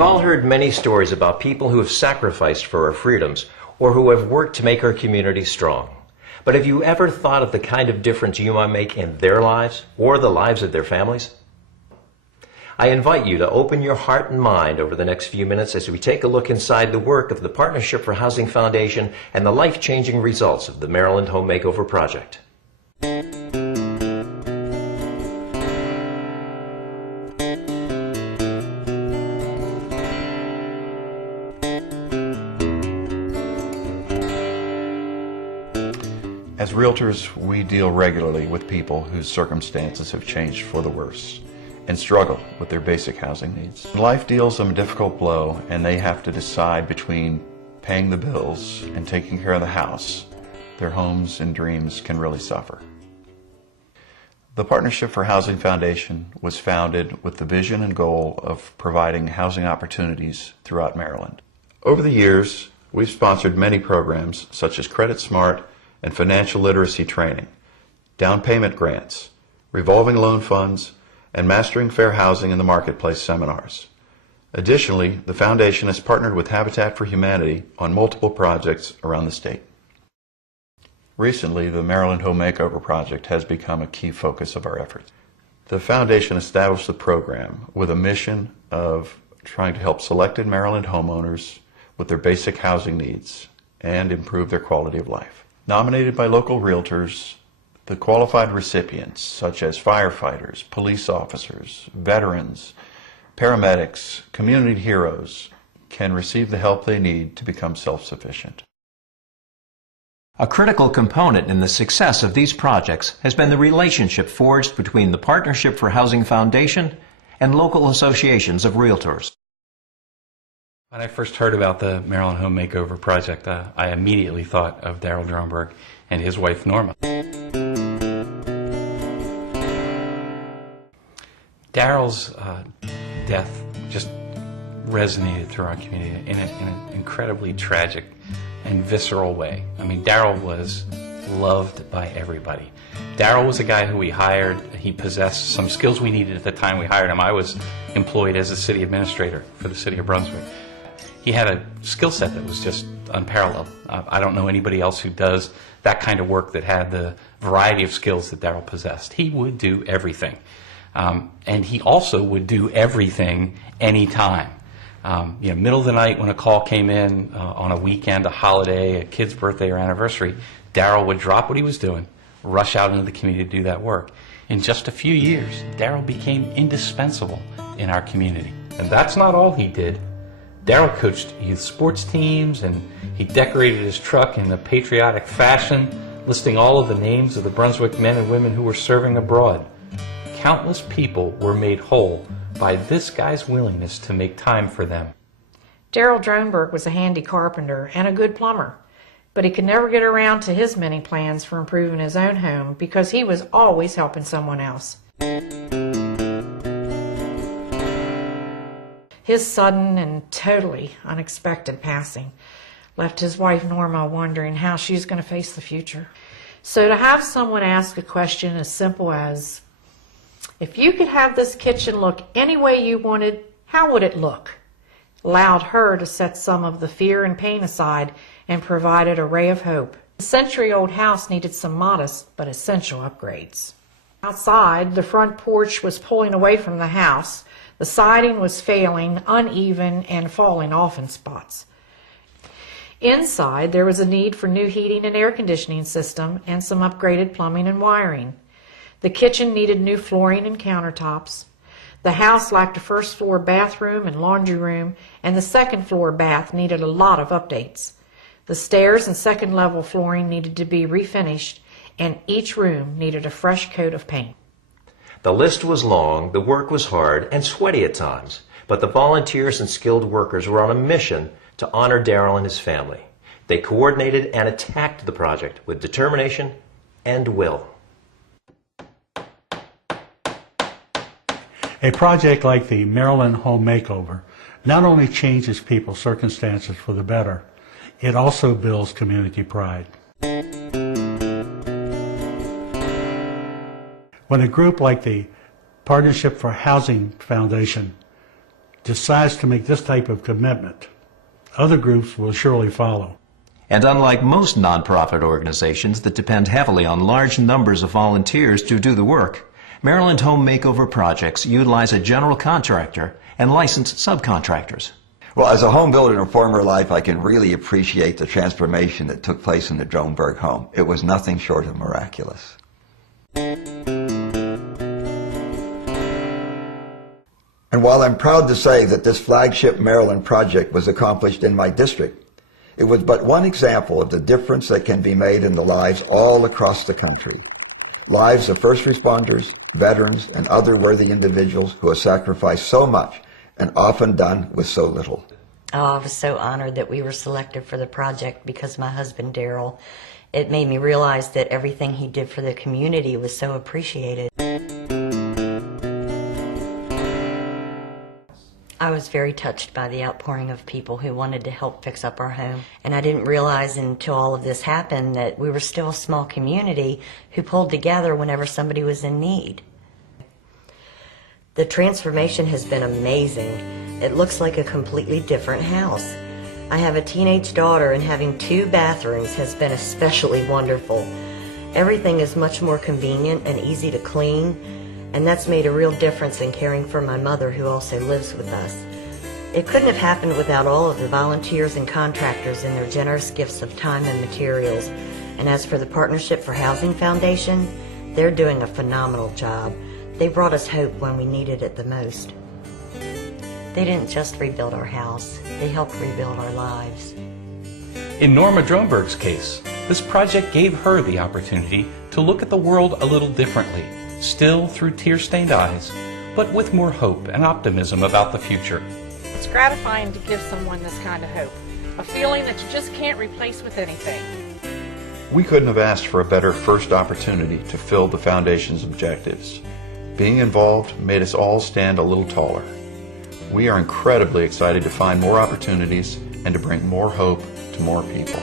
We've all heard many stories about people who have sacrificed for our freedoms or who have worked to make our community strong. But have you ever thought of the kind of difference you might make in their lives or the lives of their families? I invite you to open your heart and mind over the next few minutes as we take a look inside the work of the Partnership for Housing Foundation and the life-changing results of the Maryland Home Makeover project. As realtors, we deal regularly with people whose circumstances have changed for the worse and struggle with their basic housing needs. Life deals them a difficult blow and they have to decide between paying the bills and taking care of the house. Their homes and dreams can really suffer. The Partnership for Housing Foundation was founded with the vision and goal of providing housing opportunities throughout Maryland. Over the years, we've sponsored many programs such as Credit Smart and financial literacy training, down payment grants, revolving loan funds, and Mastering Fair Housing in the Marketplace seminars. Additionally, the Foundation has partnered with Habitat for Humanity on multiple projects around the state. Recently, the Maryland Home Makeover project has become a key focus of our efforts. The Foundation established the program with a mission of trying to help selected Maryland homeowners with their basic housing needs and improve their quality of life. Nominated by local realtors, the qualified recipients, such as firefighters, police officers, veterans, paramedics, community heroes, can receive the help they need to become self-sufficient. A critical component in the success of these projects has been the relationship forged between the Partnership for Housing Foundation and local associations of realtors. When I first heard about the Maryland Home Makeover project, I immediately thought of Darryl Dronberg and his wife Norma. Darryl's death just resonated through our community in an incredibly tragic and visceral way. I mean, Darryl was loved by everybody. Darryl was a guy who we hired. He possessed some skills we needed at the time we hired him. I was employed as a city administrator for the city of Brunswick. He had a skill set that was just unparalleled. I don't know anybody else who does that kind of work that had the variety of skills that Darryl possessed. He would do everything. And he also would do everything anytime. Middle of the night when a call came in on a weekend, a holiday, a kid's birthday or anniversary, Darryl would drop what he was doing, rush out into the community to do that work. In just a few years, Darryl became indispensable in our community. And that's not all he did. Darryl coached youth sports teams and he decorated his truck in a patriotic fashion, listing all of the names of the Brunswick men and women who were serving abroad. Countless people were made whole by this guy's willingness to make time for them. Darryl Dronberg was a handy carpenter and a good plumber, but he could never get around to his many plans for improving his own home because he was always helping someone else. His sudden and totally unexpected passing left his wife Norma wondering how she was going to face the future. So to have someone ask a question as simple as, if you could have this kitchen look any way you wanted, how would it look? Allowed her to set some of the fear and pain aside and provided a ray of hope. The century-old house needed some modest but essential upgrades. Outside, the front porch was pulling away from the house. The siding was failing, uneven, and falling off in spots. Inside, there was a need for new heating and air conditioning system and some upgraded plumbing and wiring. The kitchen needed new flooring and countertops. The house lacked a first floor bathroom and laundry room, and the second floor bath needed a lot of updates. The stairs and second level flooring needed to be refinished, and each room needed a fresh coat of paint. The list was long, the work was hard and sweaty at times, but the volunteers and skilled workers were on a mission to honor Darryl and his family. They coordinated and attacked the project with determination and will. A project like the Maryland Home Makeover not only changes people's circumstances for the better, it also builds community pride. When a group like the Partnership for Housing Foundation decides to make this type of commitment, other groups will surely follow. And unlike most nonprofit organizations that depend heavily on large numbers of volunteers to do the work, Maryland Home Makeover projects utilize a general contractor and licensed subcontractors. Well, as a home builder in a former life, I can really appreciate the transformation that took place in the Dronberg home. It was nothing short of miraculous. And while I'm proud to say that this flagship Maryland project was accomplished in my district, it was but one example of the difference that can be made in the lives all across the country. Lives of first responders, veterans, and other worthy individuals who have sacrificed so much and often done with so little. Oh, I was so honored that we were selected for the project because my husband, Daryl, it made me realize that everything he did for the community was so appreciated. I was very touched by the outpouring of people who wanted to help fix up our home. And I didn't realize until all of this happened that we were still a small community who pulled together whenever somebody was in need. The transformation has been amazing. It looks like a completely different house. I have a teenage daughter, and having 2 bathrooms has been especially wonderful. Everything is much more convenient and easy to clean, and that's made a real difference in caring for my mother, who also lives with us. It couldn't have happened without all of the volunteers and contractors and their generous gifts of time and materials. And as for the Partnership for Housing Foundation, they're doing a phenomenal job. They brought us hope when we needed it the most. They didn't just rebuild our house, they helped rebuild our lives. In Norma Dronberg's case, this project gave her the opportunity to look at the world a little differently, still through tear-stained eyes, but with more hope and optimism about the future. It's gratifying to give someone this kind of hope, a feeling that you just can't replace with anything. We couldn't have asked for a better first opportunity to fill the Foundation's objectives. Being involved made us all stand a little taller. We are incredibly excited to find more opportunities and to bring more hope to more people.